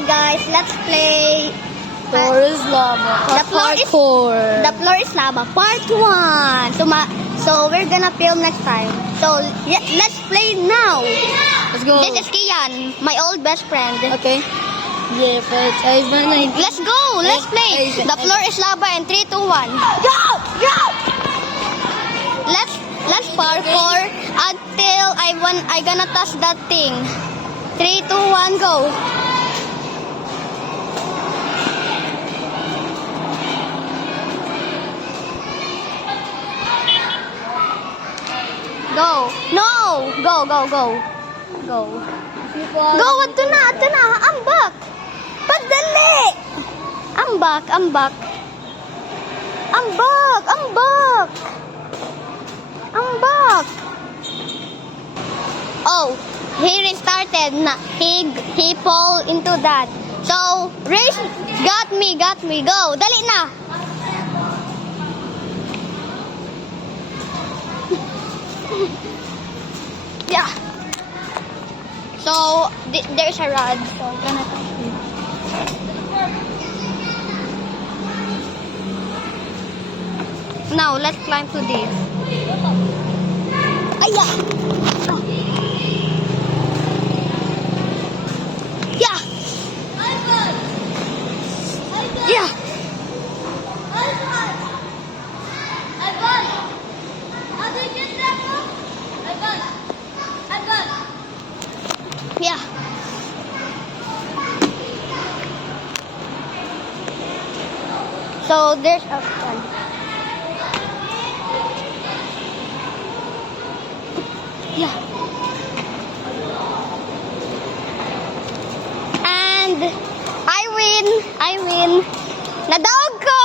Okay guys, let's play Floor is lava. the floor is Parkour. the floor is lava part 1. So we're gonna film next time. So let's play now. Let's go. This is Kian, my old best friend. Okay. Yeah, but I Let's go. Let's play. The floor is lava in 3, 2, 1. Go! Go! Let's parkour until I gonna touch that thing. 3, 2, 1, go. Go. No. Go. Go. Go, ato na. Ambak. Padali. Ambak. Oh, he restarted. He fall into that. So, race got me. Go. Dali na. Yeah. So, there's a rod. So, I'm gonna touch it. Now, let's climb to this. Aya! Yeah! Yeah! Yeah. So there's a one. Yeah. And I win. Nadaog ko!